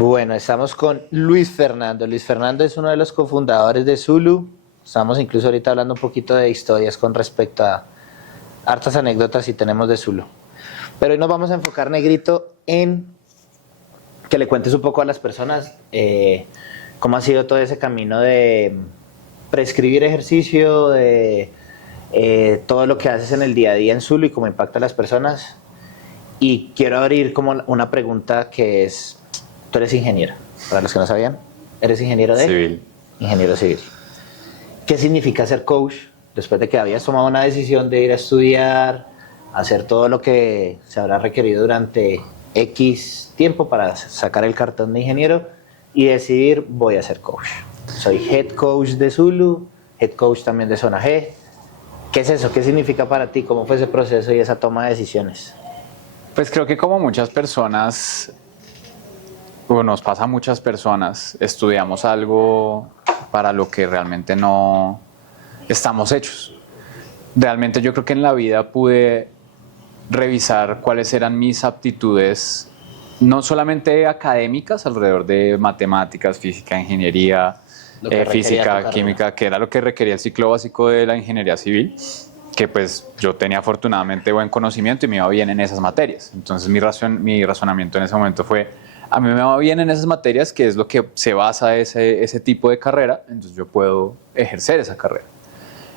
Bueno, estamos con Luis Fernando. Luis Fernando es uno de los cofundadores de Zulu. Estamos incluso ahorita hablando un poquito de historias con respecto a hartas anécdotas y tenemos de Zulu. Pero hoy nos vamos a enfocar, Negrito, en que le cuentes un poco a las personas cómo ha sido todo ese camino de prescribir ejercicio, de todo lo que haces en el día a día en Zulu y cómo impacta a las personas. Y quiero abrir como una pregunta que es, tú eres ingeniero, para los que no sabían, eres ingeniero de... Civil. Ingeniero civil. ¿Qué significa ser coach después de que habías tomado una decisión de ir a estudiar, hacer todo lo que se habrá requerido durante X tiempo para sacar el cartón de ingeniero y decidir voy a ser coach? Soy head coach de Zulu, head coach también de Zona G. ¿Qué es eso? ¿Qué significa para ti? ¿Cómo fue ese proceso y esa toma de decisiones? Pues creo que como muchas personas, o nos pasa a muchas personas, estudiamos algo para lo que realmente no estamos hechos. Realmente yo creo que en la vida pude revisar cuáles eran mis aptitudes, no solamente académicas, alrededor de matemáticas, física, ingeniería, física, química, que era lo que requería el ciclo básico de la ingeniería civil, que pues yo tenía afortunadamente buen conocimiento y me iba bien en esas materias. Entonces mi razonamiento en ese momento fue, a mí me va bien en esas materias, que es lo que se basa ese tipo de carrera, entonces yo puedo ejercer esa carrera.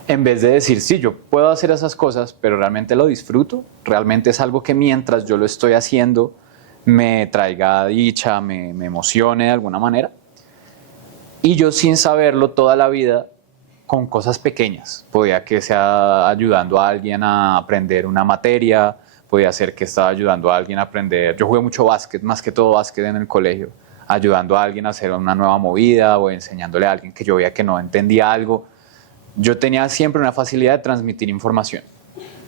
En vez de decir, sí, yo puedo hacer esas cosas, pero realmente lo disfruto, realmente es algo que mientras yo lo estoy haciendo me traiga dicha, me emocione de alguna manera. Y yo sin saberlo toda la vida, con cosas pequeñas, podía que sea ayudando a alguien a aprender una materia, podía ser que estaba ayudando a alguien a aprender, yo jugué mucho básquet, más que todo básquet en el colegio, ayudando a alguien a hacer una nueva movida o enseñándole a alguien que yo veía que no entendía algo. Yo tenía siempre una facilidad de transmitir información,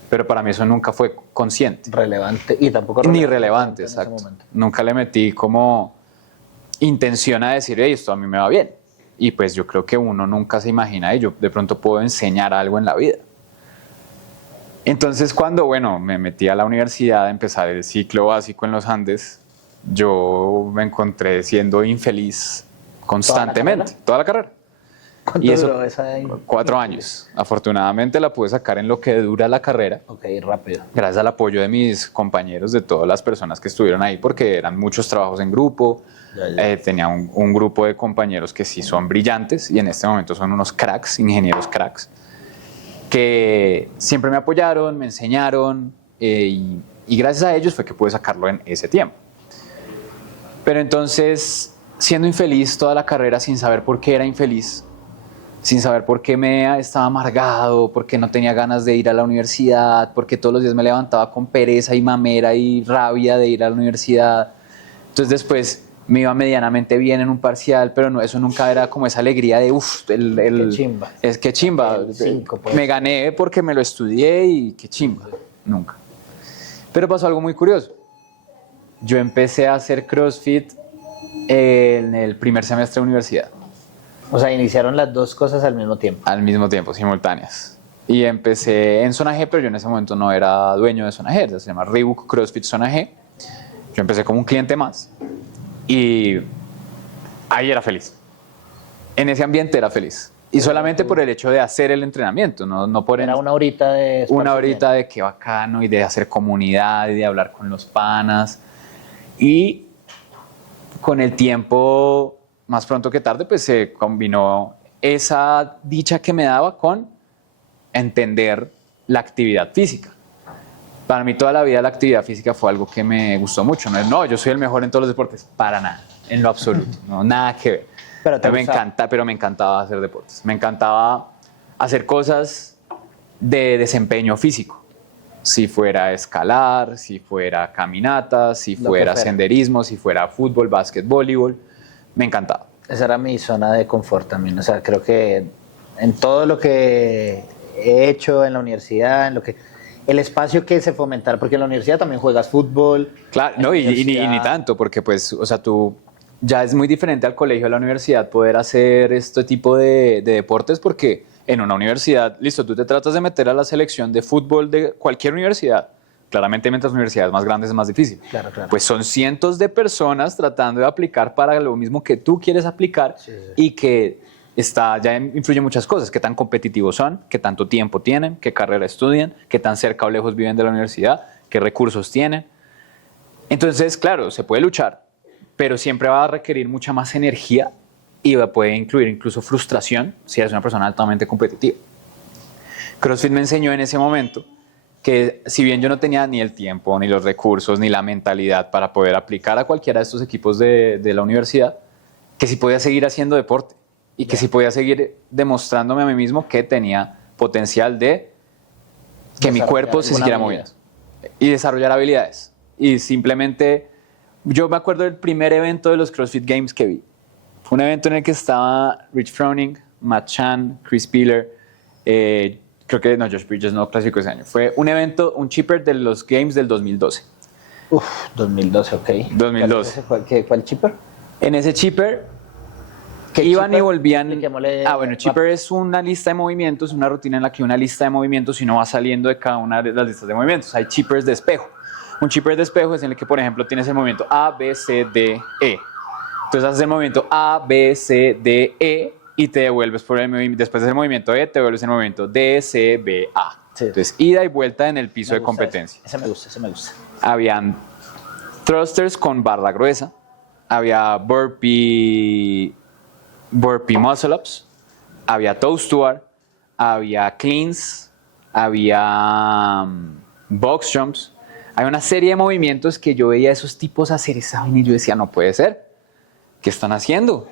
pero para mí eso nunca fue consciente. Relevante y tampoco ni relevante, exacto. Nunca le metí como intención a decir, hey, esto a mí me va bien. Y pues yo creo que uno nunca se imagina, yo de pronto puedo enseñar algo en la vida. Entonces cuando, me metí a la universidad a empezar el ciclo básico en los Andes, yo me encontré siendo infeliz constantemente, toda la carrera. ¿Cuánto duró esa? 4 años. Afortunadamente la pude sacar en lo que dura la carrera. Ok, rápido. Gracias al apoyo de mis compañeros, de todas las personas que estuvieron ahí, porque eran muchos trabajos en grupo. Tenía un grupo de compañeros que sí son brillantes y en este momento son unos cracks, ingenieros cracks, que siempre me apoyaron, me enseñaron y gracias a ellos fue que pude sacarlo en ese tiempo. Pero entonces, siendo infeliz toda la carrera sin saber por qué era infeliz, sin saber por qué me estaba amargado, por qué no tenía ganas de ir a la universidad, por qué todos los días me levantaba con pereza y mamera y rabia de ir a la universidad. Entonces después me iba medianamente bien en un parcial, pero no, eso nunca era como esa alegría de qué chimba. Es que chimba. 5, pues. Me gané porque me lo estudié y qué chimba. Nunca. Pero pasó algo muy curioso. Yo empecé a hacer CrossFit en el primer semestre de universidad. O sea, iniciaron las dos cosas al mismo tiempo. Al mismo tiempo, simultáneas. Y empecé en Zona G, pero yo en ese momento no era dueño de Zona G, se llama Reebok CrossFit Zona G. Yo empecé como un cliente más y ahí era feliz. En ese ambiente era feliz. Y solamente por el hecho de hacer el entrenamiento, no por... Era una horita de... Una horita de qué bacano y de hacer comunidad y de hablar con los panas. Y con el tiempo... más pronto que tarde, pues se combinó esa dicha que me daba con entender la actividad física. Para mí toda la vida la actividad física fue algo que me gustó mucho. No, yo soy el mejor en todos los deportes, para nada, en lo absoluto, no, nada que ver. Pero me encantaba hacer deportes, me encantaba hacer cosas de desempeño físico. Si fuera escalar, si fuera caminata, si fuera senderismo, si fuera fútbol, básquet, voleibol. Me encantaba. Esa era mi zona de confort también. O sea, creo que en todo lo que he hecho en la universidad, en lo que el espacio que se fomentar, porque en la universidad también juegas fútbol. Claro, no, y ni tanto, porque pues, o sea, tú ya es muy diferente al colegio, a la universidad, poder hacer este tipo de deportes, porque en una universidad, listo, tú te tratas de meter a la selección de fútbol de cualquier universidad, claramente mientras universidades más grandes es más difícil. Claro, claro. Pues son cientos de personas tratando de aplicar para lo mismo que tú quieres aplicar, Sí, sí. y que ya influye muchas cosas, qué tan competitivos son, qué tanto tiempo tienen, qué carrera estudian, qué tan cerca o lejos viven de la universidad, qué recursos tienen. Entonces, claro, se puede luchar, pero siempre va a requerir mucha más energía y puede incluir incluso frustración si eres una persona altamente competitiva. CrossFit me enseñó en ese momento que si bien yo no tenía ni el tiempo, ni los recursos, ni la mentalidad para poder aplicar a cualquiera de estos equipos de la universidad, que sí podía seguir haciendo deporte y que sí podía seguir demostrándome a mí mismo que tenía potencial de que mi cuerpo se siguiera moviendo y desarrollar habilidades. Y simplemente, yo me acuerdo del primer evento de los CrossFit Games que vi. Fue un evento en el que estaba Rich Froning, Matt Chan, Chris Peeler, creo que no, Josh Bridges no clasificó ese año. Fue un evento, un chipper de los Games del 2012. 2012, ok. 2012. ¿Cuál chipper? En ese chipper iban chipper? y volvían. Expliquémosle. Bueno, chipper es una lista de movimientos, una rutina en la que una lista de movimientos y uno va saliendo de cada una de las listas de movimientos. Hay chippers de espejo. Un chipper de espejo es en el que, por ejemplo, tienes el movimiento A, B, C, D, E. Entonces haces el movimiento A, B, C, D, E y te devuelves por el movimiento. Después de ese movimiento E, te devuelves el movimiento D, C, B, A. Sí. Entonces, ida y vuelta en el piso Me de gusta competencia. Ese me gusta, ese me gusta. Habían thrusters con barra gruesa, había burpee muscle ups, había toes to bar, había cleans, había box jumps. Hay una serie de movimientos que yo veía a esos tipos hacer esa vaina y yo decía, no puede ser. ¿Qué están haciendo?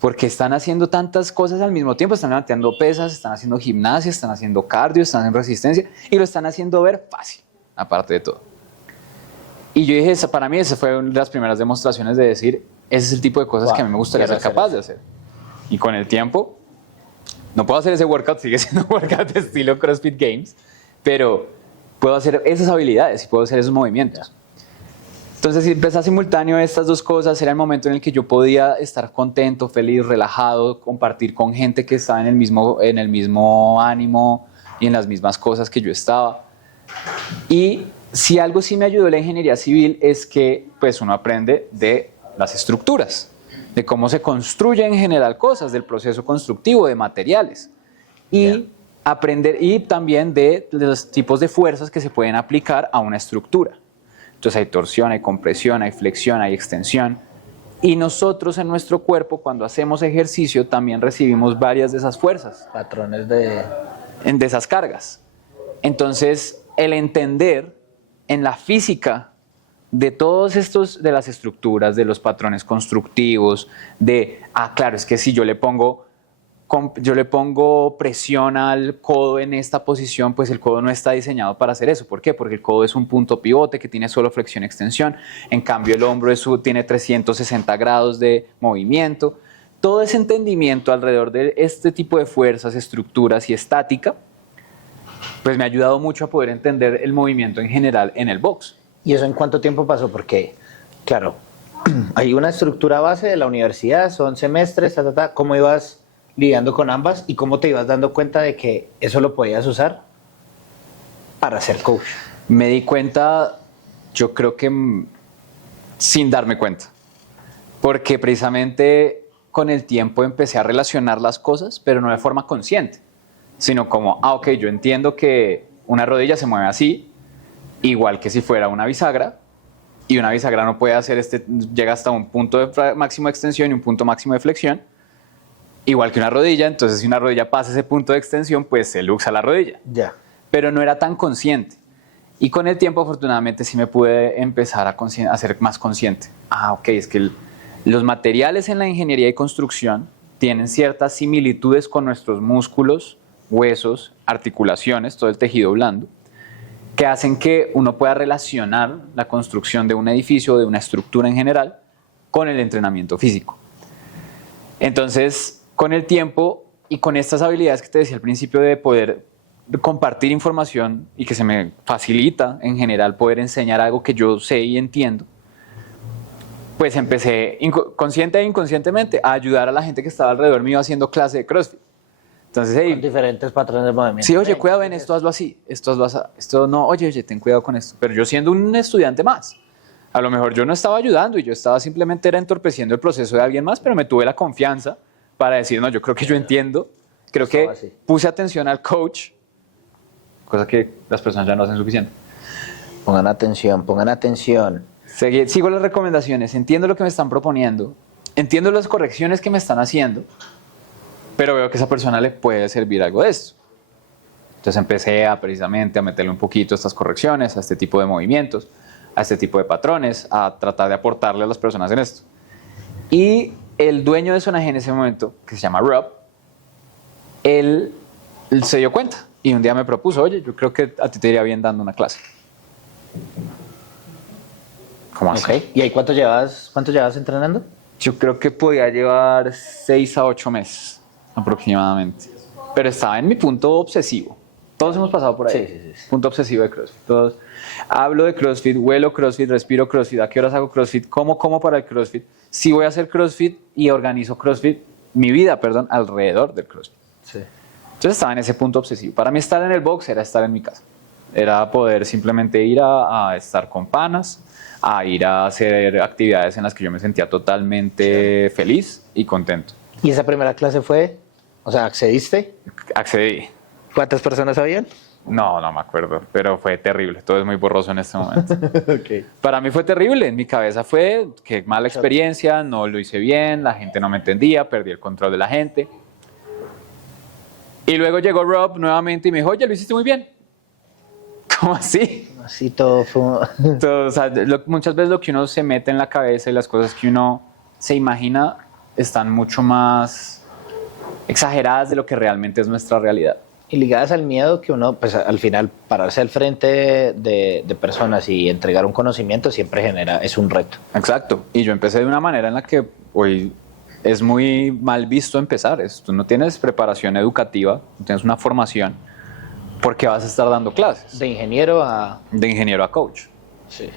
Porque están haciendo tantas cosas al mismo tiempo. Están levantando pesas, están haciendo gimnasia, están haciendo cardio, están haciendo resistencia y lo están haciendo ver fácil, aparte de todo. Y yo dije, para mí esa fue una de las primeras demostraciones de decir, ese es el tipo de cosas que a mí me gustaría ser capaz de hacer. Y con el tiempo, no puedo hacer ese workout, sigue siendo un workout de estilo CrossFit Games, pero puedo hacer esas habilidades y puedo hacer esos movimientos. Entonces, si empecé simultáneo estas dos cosas, era el momento en el que yo podía estar contento, feliz, relajado, compartir con gente que estaba en el mismo ánimo y en las mismas cosas que yo estaba. Y si algo sí me ayudó la ingeniería civil es que pues uno aprende de las estructuras, de cómo se construyen en general cosas, del proceso constructivo, de materiales. Y aprender, y también de los tipos de fuerzas que se pueden aplicar a una estructura. Entonces hay torsión, hay compresión, hay flexión, hay extensión. Y nosotros en nuestro cuerpo, cuando hacemos ejercicio, también recibimos varias de esas fuerzas. Patrones de esas cargas. Entonces, el entender en la física de todos estos, de las estructuras, de los patrones constructivos, claro, es que si yo le pongo presión al codo en esta posición, pues el codo no está diseñado para hacer eso. ¿Por qué? Porque el codo es un punto pivote que tiene solo flexión y extensión. En cambio, el hombro tiene 360 grados de movimiento. Todo ese entendimiento alrededor de este tipo de fuerzas, estructuras y estática, pues me ha ayudado mucho a poder entender el movimiento en general en el box. ¿Y eso en cuánto tiempo pasó? Porque, claro, hay una estructura base de la universidad, son semestres, ¿cómo ibas lidiando con ambas y cómo te ibas dando cuenta de que eso lo podías usar para ser coach? Me di cuenta, yo creo que sin darme cuenta, porque precisamente con el tiempo empecé a relacionar las cosas, pero no de forma consciente, sino como, ok, yo entiendo que una rodilla se mueve así, igual que si fuera una bisagra, y una bisagra no puede hacer llega hasta un punto de máximo de extensión y un punto máximo de flexión, igual que una rodilla. Entonces si una rodilla pasa ese punto de extensión, pues se luxa la rodilla. Ya. Pero no era tan consciente. Y con el tiempo, afortunadamente, sí me pude empezar a ser más consciente. Ok, es que los materiales en la ingeniería y construcción tienen ciertas similitudes con nuestros músculos, huesos, articulaciones, todo el tejido blando, que hacen que uno pueda relacionar la construcción de un edificio o de una estructura en general con el entrenamiento físico. Entonces, con el tiempo y con estas habilidades que te decía al principio de poder compartir información y que se me facilita en general poder enseñar algo que yo sé y entiendo, pues empecé consciente e inconscientemente a ayudar a la gente que estaba alrededor mío haciendo clase de CrossFit. Entonces, hey, Con diferentes patrones de movimiento. sí, oye, cuidado en esto, hazlo así, esto hazlo así, esto no, oye, ten cuidado con esto. Pero yo siendo un estudiante más, a lo mejor yo no estaba ayudando y yo estaba simplemente era entorpeciendo el proceso de alguien más, pero me tuve la confianza para decir, no, yo creo que yo entiendo, creo que Así. puse atención al coach, cosa que las personas ya no hacen suficiente. Pongan atención, pongan atención. Sigo las recomendaciones, entiendo lo que me están proponiendo, entiendo las correcciones que me están haciendo, pero veo que a esa persona le puede servir algo de esto. Entonces empecé precisamente a meterle un poquito a estas correcciones, a este tipo de movimientos, a este tipo de patrones, a tratar de aportarle a las personas en esto. Y el dueño de Sonaje en ese momento, que se llama Rob, él se dio cuenta y un día me propuso, oye, yo creo que a ti te iría bien dando una clase. ¿Cómo así? Ok. ¿Y ahí cuánto llevas entrenando? Yo creo que podía llevar 6 a 8 meses aproximadamente. Pero estaba en mi punto obsesivo. Todos hemos pasado por ahí. Sí. Punto obsesivo de CrossFit. Todos. Hablo de CrossFit, huelo CrossFit, respiro CrossFit. ¿A qué horas hago CrossFit? ¿Cómo para el CrossFit? Si voy a hacer CrossFit y organizo CrossFit, mi vida, alrededor del CrossFit. Sí. Entonces estaba en ese punto obsesivo. Para mí estar en el box era estar en mi casa. Era poder simplemente ir a estar con panas, a ir a hacer actividades en las que yo me sentía totalmente feliz y contento. ¿Y esa primera clase fue? O sea, ¿accediste? Accedí. ¿Cuántas personas habían? No me acuerdo, pero fue terrible. Todo es muy borroso en este momento. Ok. Para mí fue terrible. En mi cabeza fue que mala experiencia, no lo hice bien, la gente no me entendía, perdí el control de la gente. Y luego llegó Rob nuevamente y me dijo, oye, lo hiciste muy bien. ¿Cómo así? Así todo fue... O sea, muchas veces lo que uno se mete en la cabeza y las cosas que uno se imagina están mucho más exageradas de lo que realmente es nuestra realidad. Y ligadas al miedo que uno, pues al final, pararse al frente de personas y entregar un conocimiento siempre es un reto. Exacto. Y yo empecé de una manera en la que hoy es muy mal visto empezar. Tú no tienes preparación educativa, no tienes una formación, porque vas a estar dando clases. De ingeniero a... De ingeniero a coach. Sí.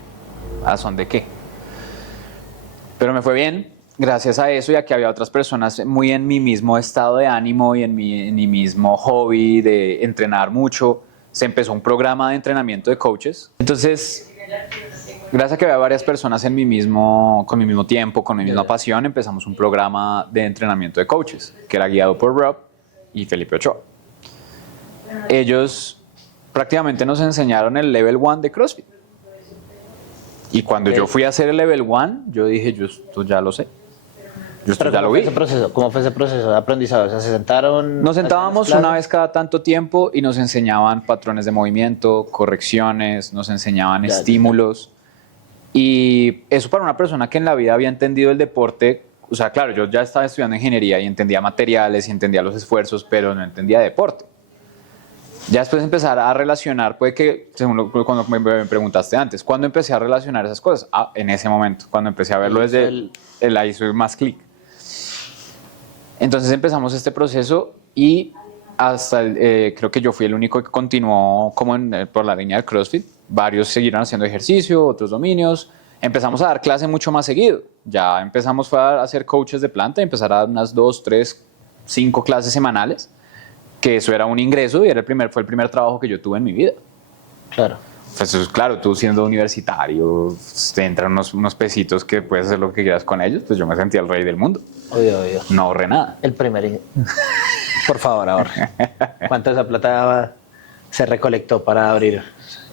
¿A son de qué? Pero me fue bien, gracias a eso y a que había otras personas muy en mi mismo estado de ánimo y en mi mismo hobby de entrenar mucho. Se empezó un programa de entrenamiento de coaches. Entonces, gracias a que había varias personas con mi mismo tiempo, con mi misma pasión, empezamos un programa de entrenamiento de coaches, que era guiado por Rob y Felipe Ochoa. Ellos prácticamente nos enseñaron el Level 1 de CrossFit. Y cuando yo fui a hacer el Level 1, yo dije, yo esto ya lo sé. Yo esto ya lo vi. ¿Cómo fue ese proceso de aprendizaje? O sea, ¿se sentaron? Nos sentábamos una vez cada tanto tiempo y nos enseñaban patrones de movimiento, correcciones, nos enseñaban estímulos. Y eso para una persona que en la vida había entendido el deporte, o sea, claro, yo ya estaba estudiando ingeniería y entendía materiales y entendía los esfuerzos, pero no entendía deporte. Ya después de empezar a relacionar, puede que, según cuando me preguntaste antes, ¿cuándo empecé a relacionar esas cosas? En ese momento, cuando empecé a verlo desde ahí hizo más clic. Entonces empezamos este proceso y hasta creo que yo fui el único que continuó como por la línea del CrossFit. Varios siguieron haciendo ejercicio, otros dominios. Empezamos a dar clase mucho más seguido. Ya empezamos a hacer coaches de planta y empezar a dar unas 2, 3, 5 clases semanales. Que eso era un ingreso y fue el primer trabajo que yo tuve en mi vida. Claro. Pues claro, tú siendo universitario, te entran unos pesitos que puedes hacer lo que quieras con ellos, pues yo me sentía el rey del mundo. Obvio. No ahorré nada. El primer... Por favor, ahorre. ¿Cuánta de esa plata se recolectó para abrir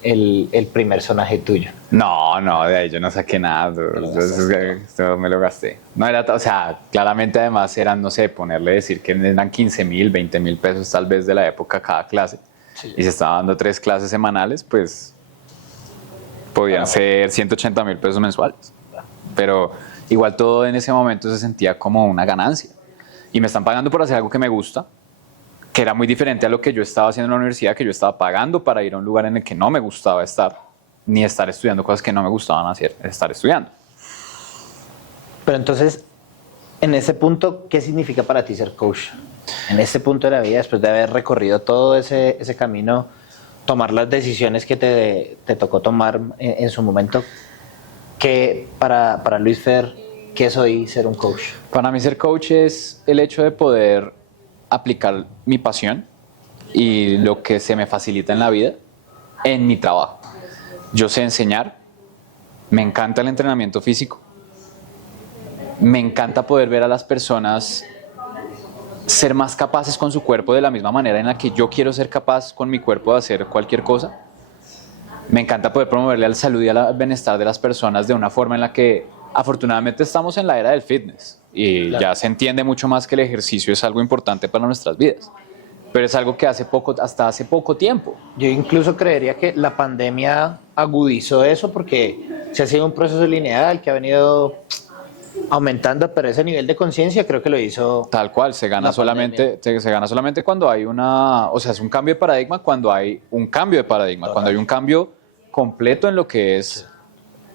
el primer sonaje tuyo? No, de ahí yo no saqué nada. Esto me lo gasté. No era, o sea, claramente además eran, no sé, decir que eran 15,000, 20,000 pesos tal vez de la época cada clase. Sí. Y se estaba dando 3 clases semanales, pues podían ser 180,000 pesos mensuales. Pero igual todo en ese momento se sentía como una ganancia. Y me están pagando por hacer algo que me gusta, que era muy diferente a lo que yo estaba haciendo en la universidad, que yo estaba pagando para ir a un lugar en el que no me gustaba estar, ni estar estudiando cosas que no me gustaban estar estudiando. Pero entonces, en ese punto, ¿qué significa para ti ser coach? En ese punto de la vida, después de haber recorrido todo ese camino, tomar las decisiones que te tocó tomar en su momento, ¿qué para Luis Fer, qué es hoy ser un coach? Para mí ser coach es el hecho de poder aplicar mi pasión y lo que se me facilita en la vida en mi trabajo. Yo sé enseñar, me encanta el entrenamiento físico, me encanta poder ver a las personas ser más capaces con su cuerpo de la misma manera en la que yo quiero ser capaz con mi cuerpo de hacer cualquier cosa. Me encanta poder promoverle a la salud y al bienestar de las personas de una forma en la que afortunadamente estamos en la era del fitness y Claro. ya se entiende mucho más que el ejercicio es algo importante para nuestras vidas, pero es algo que hasta hace poco tiempo. Yo incluso creería que la pandemia agudizó eso porque se ha sido un proceso lineal que ha venido aumentando, pero ese nivel de conciencia creo que lo hizo. Tal cual, se gana La solamente, se gana solamente cuando hay o sea, es un cambio de paradigma cuando hay un cambio de paradigma, Total. cuando hay un cambio completo en lo que es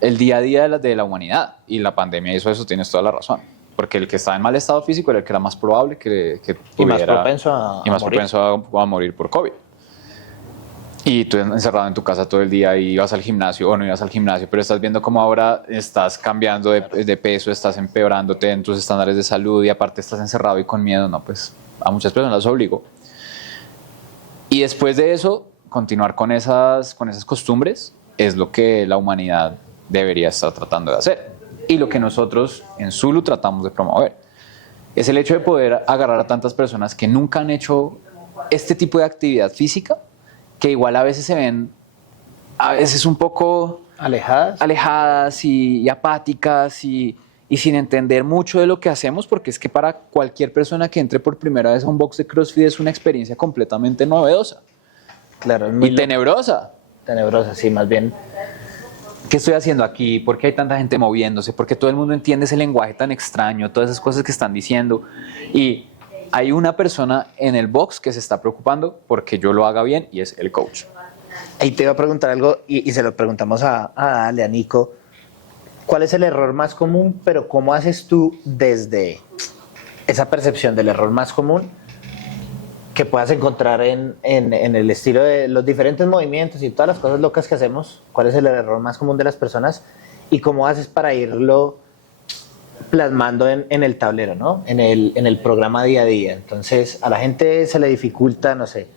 el día a día de la humanidad. Y la pandemia hizo eso, tienes toda la razón. Porque el que estaba en mal estado físico era el que era más probable que Y más pudiera- propenso a y más morir. propenso a morir por COVID. Y tú encerrado en tu casa todo el día y ibas al gimnasio o no ibas al gimnasio, pero estás viendo cómo ahora estás cambiando de peso, estás empeorándote en tus estándares de salud y aparte estás encerrado y con miedo, no, pues a muchas personas las obligó. Y después de eso, continuar con esas costumbres es lo que la humanidad debería estar tratando de hacer. Y lo que nosotros en Zulu tratamos de promover. Es el hecho de poder agarrar a tantas personas que nunca han hecho este tipo de actividad física, que igual a veces se ven, a veces un poco Alejadas. alejadas y apáticas y sin entender mucho de lo que hacemos, porque es que para cualquier persona que entre por primera vez a un box de CrossFit es una experiencia completamente novedosa Claro, es muy y tenebrosa. tenebrosa, sí, más bien. ¿Qué estoy haciendo aquí? ¿Por qué hay tanta gente moviéndose? ¿Por qué todo el mundo entiende ese lenguaje tan extraño? Todas esas cosas que están diciendo. Y hay una persona en el box que se está preocupando porque yo lo haga bien y es el coach. Ahí te iba a preguntar algo y se lo preguntamos a Ale, a Nico. ¿Cuál es el error más común, pero cómo haces tú desde esa percepción del error más común que puedas encontrar en el estilo de los diferentes movimientos y todas las cosas locas que hacemos? ¿Cuál es el error más común de las personas? ¿Y cómo haces para irlo plasmando en el tablero, ¿no? En el programa día a día? Entonces, a la gente se le dificulta, no sé,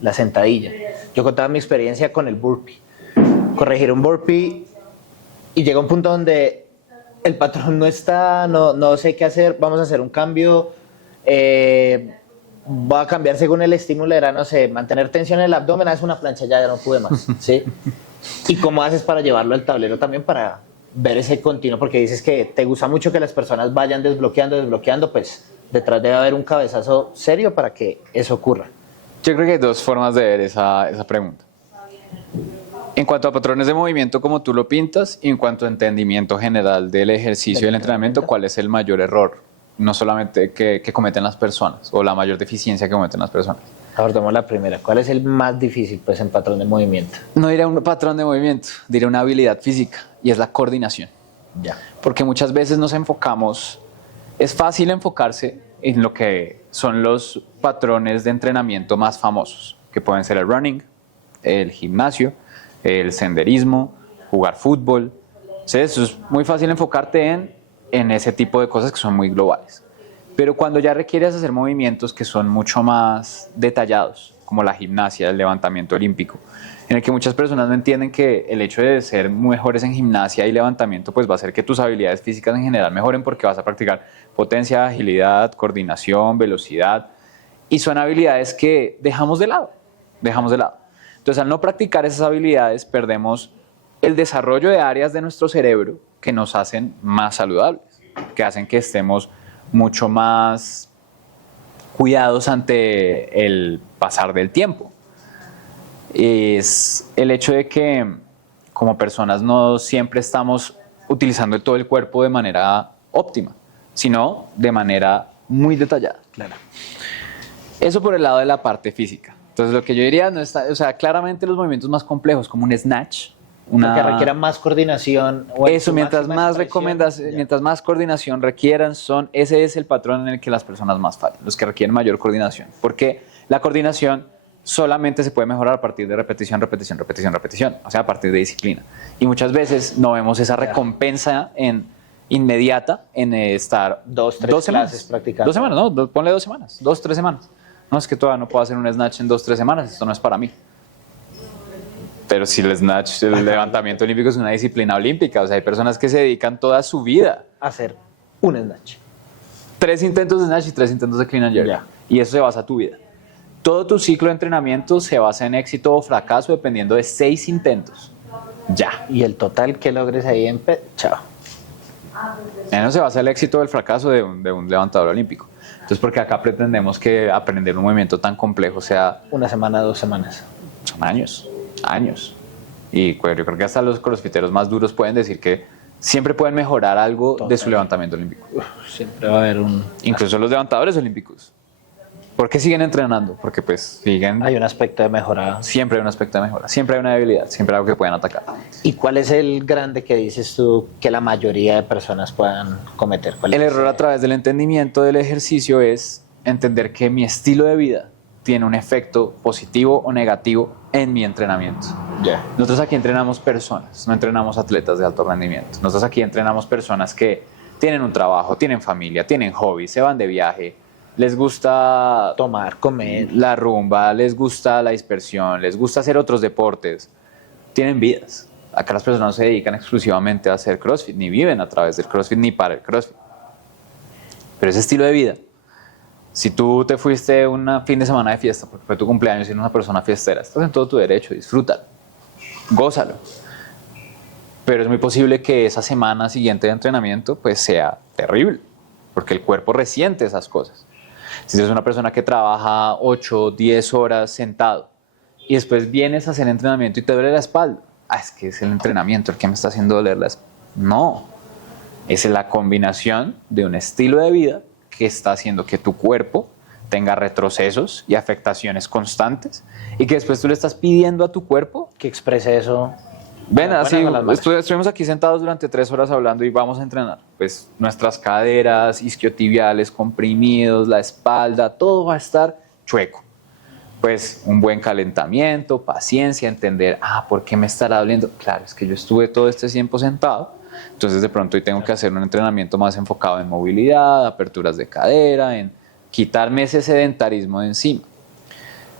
la sentadilla. Yo contaba mi experiencia con el burpee. Corregir un burpee y llega un punto donde el patrón no está, no sé qué hacer, vamos a hacer un cambio, va a cambiar según el estímulo, era, no sé, mantener tensión en el abdomen, haz una plancha, ya no pude más, ¿sí? ¿Y cómo haces para llevarlo al tablero también para ver ese continuo? Porque dices que te gusta mucho que las personas vayan desbloqueando, pues detrás debe haber un cabezazo serio para que eso ocurra. Yo creo que hay dos formas de ver esa pregunta. En cuanto a patrones de movimiento como tú lo pintas y en cuanto a entendimiento general del ejercicio y del entrenamiento, ¿cuál es el mayor error? No solamente que cometen las personas o la mayor deficiencia que cometen las personas. Abordemos la primera. ¿Cuál es el más difícil, pues, en patrón de movimiento? No diré un patrón de movimiento, diré una habilidad física y es la coordinación. Ya. Porque muchas veces nos enfocamos, es fácil enfocarse en lo que son los patrones de entrenamiento más famosos, que pueden ser el running, el gimnasio, el senderismo, jugar fútbol. ¿Sí? Eso es muy fácil enfocarte en ese tipo de cosas que son muy globales. Pero cuando ya requieres hacer movimientos que son mucho más detallados, como la gimnasia, el levantamiento olímpico, en el que muchas personas no entienden que el hecho de ser mejores en gimnasia y levantamiento pues va a hacer que tus habilidades físicas en general mejoren porque vas a practicar potencia, agilidad, coordinación, velocidad, y son habilidades que dejamos de lado. Entonces, al no practicar esas habilidades, perdemos el desarrollo de áreas de nuestro cerebro que nos hacen más saludables, que hacen que estemos mucho más cuidados ante el pasar del tiempo. Es el hecho de que como personas no siempre estamos utilizando todo el cuerpo de manera óptima, sino de manera muy detallada. Claro. Eso por el lado de la parte física. Entonces lo que yo diría, no está, o sea, claramente los movimientos más complejos como un snatch, Que requiera más coordinación. O en eso, su mientras máxima más expresión, ya. mientras más coordinación requieran, ese es el patrón en el que las personas más fallan, los que requieren mayor coordinación. Porque la coordinación solamente se puede mejorar a partir de repetición, o sea, a partir de disciplina. Y muchas veces no vemos esa recompensa inmediata en estar 2, 3 clases practicando. 2 semanas, ¿no? Ponle 2 semanas, 2, 3 semanas. No, es que todavía no puedo hacer un snatch en 2-3 semanas, esto no es para mí. Pero si el snatch, el levantamiento olímpico es una disciplina olímpica, o sea, hay personas que se dedican toda su vida Hacer un snatch. 3 intentos de snatch y 3 intentos de clean and jerk. Ya. Y eso se basa en tu vida. Todo tu ciclo de entrenamiento se basa en éxito o fracaso dependiendo de 6 intentos. Ya. Y el total que logres ahí chao. En eso se basa el éxito o el fracaso de un levantador olímpico. Entonces, porque acá pretendemos que aprender un movimiento tan complejo sea... Una semana, 2 semanas. Son años. Y pues, yo creo que hasta los crossfiteros más duros pueden decir que siempre pueden mejorar algo de su levantamiento olímpico. Siempre va a haber Incluso los levantadores olímpicos. ¿Por qué siguen entrenando? Porque pues siguen... Hay un aspecto de mejora. Siempre hay un aspecto de mejora, siempre hay una debilidad, siempre hay algo que puedan atacar. ¿Y cuál es el grande que dices tú que la mayoría de personas puedan cometer? El error a través del entendimiento del ejercicio es entender que mi estilo de vida tiene un efecto positivo o negativo en mi entrenamiento. Ya. Nosotros aquí entrenamos personas, no entrenamos atletas de alto rendimiento. Nosotros aquí entrenamos personas que tienen un trabajo, tienen familia, tienen hobbies, se van de viaje, les gusta Tomar, comer. la rumba, les gusta la dispersión, les gusta hacer otros deportes, tienen vidas. Acá las personas no se dedican exclusivamente a hacer CrossFit, ni viven a través del CrossFit, ni para el CrossFit. Pero ese estilo de vida, si tú te fuiste un fin de semana de fiesta porque fue tu cumpleaños y eres una persona fiestera, estás en todo tu derecho, disfrútalo, gózalo. Pero es muy posible que esa semana siguiente de entrenamiento pues sea terrible, porque el cuerpo resiente esas cosas. Si eres una persona que trabaja 8, 10 horas sentado y después vienes a hacer entrenamiento y te duele la espalda, es que es el entrenamiento el que me está haciendo doler la espalda. No, es la combinación de un estilo de vida que está haciendo que tu cuerpo tenga retrocesos y afectaciones constantes y que después tú le estás pidiendo a tu cuerpo Que exprese eso. ven, así, Bueno, estuvimos aquí sentados durante 3 horas hablando y vamos a entrenar. Pues nuestras caderas, isquiotibiales comprimidos, la espalda, todo va a estar chueco. Pues un buen calentamiento, paciencia, entender, ¿por qué me estará doliendo? Claro, es que yo estuve todo este tiempo sentado, entonces de pronto hoy tengo que hacer un entrenamiento más enfocado en movilidad, aperturas de cadera, en quitarme ese sedentarismo de encima.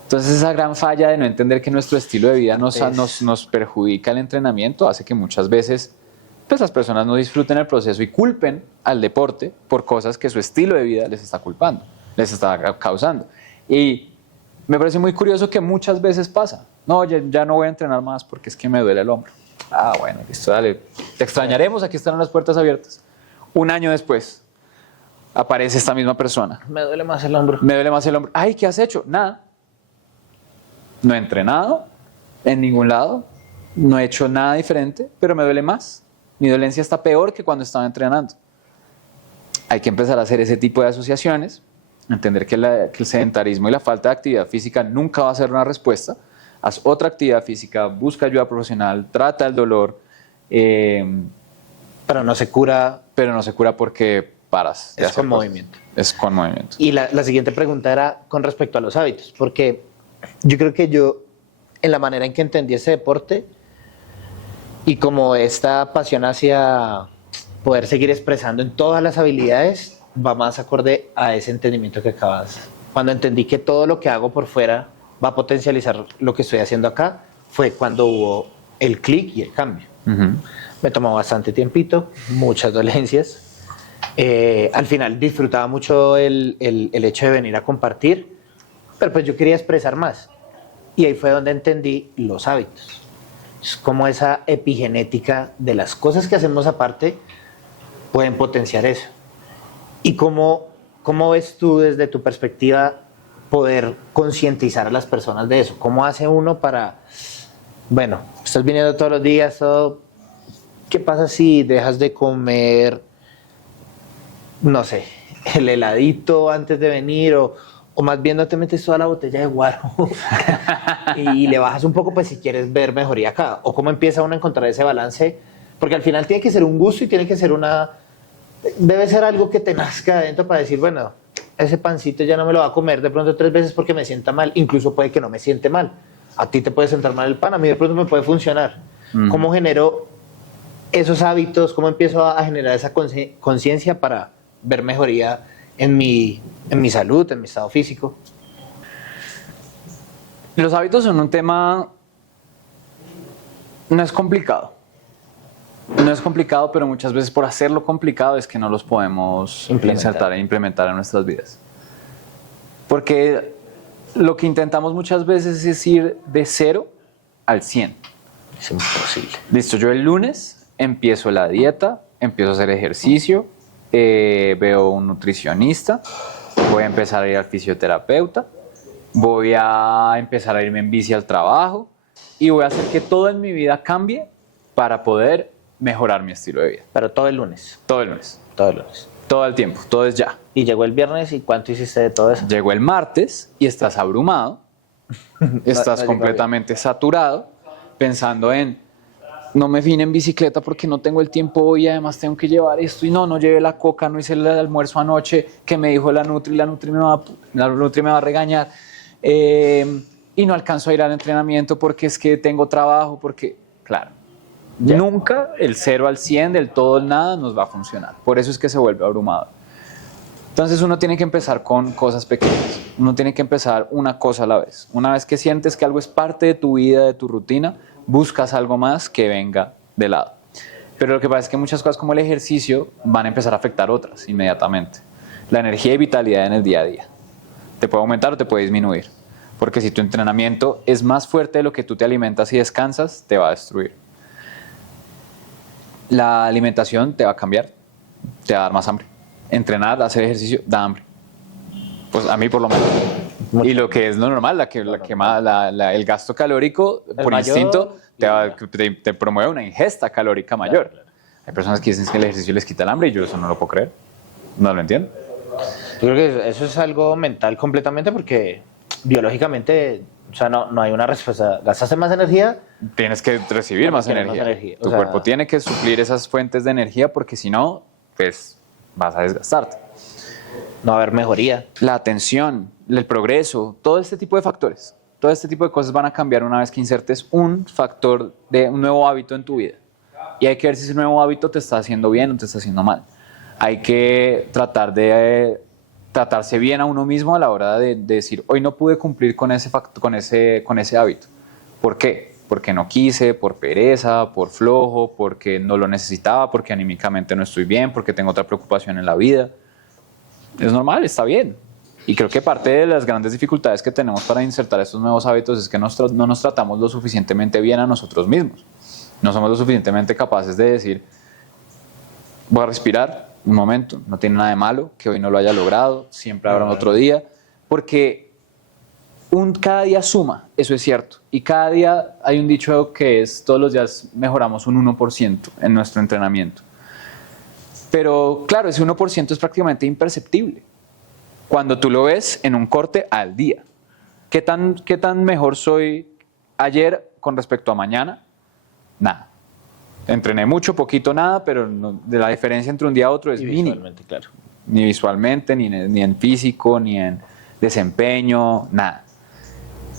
Entonces esa gran falla de no entender que nuestro estilo de vida nos perjudica el entrenamiento hace que muchas veces pues, las personas no disfruten el proceso y culpen al deporte por cosas que su estilo de vida les está culpando, les está causando. Y me parece muy curioso que muchas veces pasa, no, ya no voy a entrenar más porque es que me duele el hombro. Bueno, listo, dale, te extrañaremos, aquí están las puertas abiertas. Un año después aparece esta misma persona. Me duele más el hombro. Me duele más el hombro. ¿Qué has hecho? Nada. No he entrenado en ningún lado, no he hecho nada diferente, pero me duele más. Mi dolencia está peor que cuando estaba entrenando. Hay que empezar a hacer ese tipo de asociaciones, entender que el sedentarismo y la falta de actividad física nunca va a ser una respuesta. Haz otra actividad física, busca ayuda profesional, trata el dolor. Pero no se cura. Pero no se cura porque paras. Es con movimiento. Es con movimiento. Y la siguiente pregunta era con respecto a los hábitos, porque yo creo que en la manera en que entendí ese deporte y como esta pasión hacia poder seguir expresando en todas las habilidades, va más acorde a ese entendimiento que acabas. Cuando entendí que todo lo que hago por fuera va a potencializar lo que estoy haciendo acá, fue cuando hubo el clic y el cambio. Me tomó bastante tiempito, muchas dolencias. Al final disfrutaba mucho el hecho de venir a compartir, pero pues yo quería expresar más. Y ahí fue donde entendí los hábitos. Es como esa epigenética de las cosas que hacemos aparte pueden potenciar eso. ¿Y cómo ves tú desde tu perspectiva poder concientizar a las personas de eso? ¿Cómo hace uno para, estás viniendo todos los días, ¿qué pasa si dejas de comer, no sé, el heladito antes de venir o más bien no te metes toda la botella de guaro y le bajas un poco pues si quieres ver mejoría acá? ¿O cómo empieza uno a encontrar ese balance? Porque al final tiene que ser un gusto y tiene que ser debe ser algo que te nazca adentro para decir, bueno, ese pancito ya no me lo va a comer de pronto 3 veces porque me sienta mal. Incluso puede que no me siente mal. A ti te puede sentar mal el pan, a mí de pronto me puede funcionar. ¿Cómo genero esos hábitos? ¿Cómo empiezo a generar esa conciencia para ver mejoría en mi salud, en mi estado físico? Los hábitos son un tema, no es complicado. No es complicado, pero muchas veces por hacerlo complicado es que no los podemos insertar e implementar en nuestras vidas. Porque lo que intentamos muchas veces es ir de 0 al 100. Es imposible. Listo, yo el lunes empiezo la dieta, empiezo a hacer ejercicio, veo un nutricionista, voy a empezar a ir al fisioterapeuta, voy a empezar a irme en bici al trabajo y voy a hacer que todo en mi vida cambie para poder mejorar mi estilo de vida. Pero todo el lunes. Todo el lunes, Todo el lunes. todo el tiempo, todo es ya. Y llegó el viernes, ¿y cuánto hiciste de todo eso? Llegó el martes y estás abrumado, estás no completamente saturado, pensando en, no me vine en bicicleta porque no tengo el tiempo hoy, además tengo que llevar esto, y no llevé la coca, no hice el almuerzo anoche, que me dijo la Nutri me va a regañar, y no alcanzo a ir al entrenamiento porque es que tengo trabajo, porque, claro, Ya. nunca el 0 al 100, del todo al nada, nos va a funcionar. Por eso es que se vuelve abrumador. Entonces uno tiene que empezar con cosas pequeñas. Uno tiene que empezar una cosa a la vez. Una vez que sientes que algo es parte de tu vida, de tu rutina, buscas algo más que venga de lado. Pero lo que pasa es que muchas cosas como el ejercicio van a empezar a afectar otras inmediatamente. La energía y vitalidad en el día a día. Te puede aumentar o te puede disminuir. Porque si tu entrenamiento es más fuerte de lo que tú te alimentas y descansas, te va a destruir. La alimentación te va a cambiar, te va a dar más hambre. Entrenar, hacer ejercicio, da hambre. Pues a mí por lo menos. Y lo que es lo normal, el gasto calórico, por mayor, instinto, te promueve una ingesta calórica mayor. Claro. Hay personas que dicen que el ejercicio les quita el hambre y yo eso no lo puedo creer. No lo entiendo. Yo creo que eso es algo mental completamente porque biológicamente, o sea, no hay una respuesta. ¿Gastaste más energía? Tienes que recibir más energía. Tu cuerpo tiene que suplir esas fuentes de energía porque si no, pues vas a desgastarte. No va a haber mejoría. La atención, el progreso, todo este tipo de factores, todo este tipo de cosas van a cambiar una vez que insertes un factor de un nuevo hábito en tu vida. Y hay que ver si ese nuevo hábito te está haciendo bien o te está haciendo mal. Hay que tratarse bien a uno mismo a la hora de decir, hoy no pude cumplir con ese hábito. ¿Por qué? Porque no quise, por pereza, por flojo, porque no lo necesitaba, porque anímicamente no estoy bien, porque tengo otra preocupación en la vida. Es normal, está bien. Y creo que parte de las grandes dificultades que tenemos para insertar estos nuevos hábitos es que no nos tratamos lo suficientemente bien a nosotros mismos. No somos lo suficientemente capaces de decir, voy a respirar un momento, no tiene nada de malo que hoy no lo haya logrado, siempre habrá otro día, porque cada día suma, eso es cierto. Y cada día hay un dicho que es, todos los días mejoramos un 1% en nuestro entrenamiento. Pero claro, ese 1% es prácticamente imperceptible cuando tú lo ves en un corte al día. ¿Qué tan mejor soy ayer con respecto a mañana? Nada. Entrené mucho, poquito, nada, pero de la diferencia entre un día a otro es mínima. Claro. Ni visualmente, ni en físico, ni en desempeño, nada.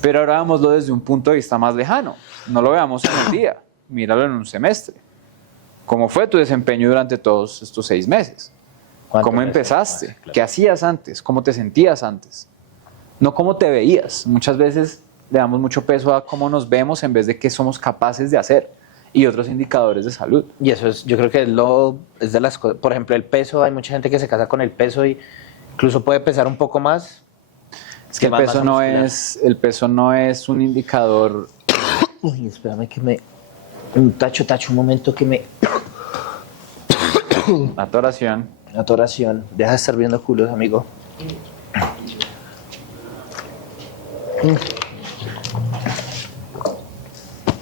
Pero ahora veámoslo desde un punto de vista más lejano. No lo veamos en un día, míralo en un semestre. ¿Cómo fue tu desempeño durante todos estos 6 meses? ¿Cómo empezaste? Más, claro. ¿Qué hacías antes? ¿Cómo te sentías antes? No cómo te veías. Muchas veces le damos mucho peso a cómo nos vemos en vez de qué somos capaces de hacer y otros indicadores de salud. Y eso es, yo creo que es de las cosas. Por ejemplo, el peso, hay mucha gente que se casa con el peso y incluso puede pesar un poco más. Es que el peso no es un indicador. Uy, espérame que un tacho, un momento que me... Atoración. Atoración. Deja de estar viendo culos, amigo.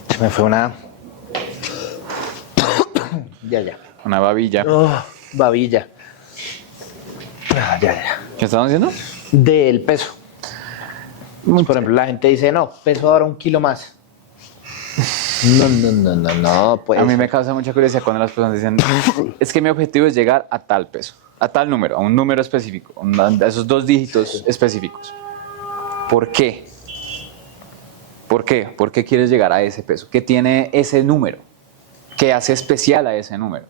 Se me fue una... Ya. Una babilla. Oh, babilla. Ya. ¿Qué estamos diciendo? Del peso. Por ejemplo, la gente dice, no, peso ahora 1 kilo más. No, pues. A mí me causa mucha curiosidad cuando las personas dicen, es que mi objetivo es llegar a tal peso, a tal número, a un número específico, a esos 2 dígitos específicos. ¿Por qué? ¿Por qué? ¿Por qué quieres llegar a ese peso? ¿Qué tiene ese número? ¿Qué hace especial a ese número?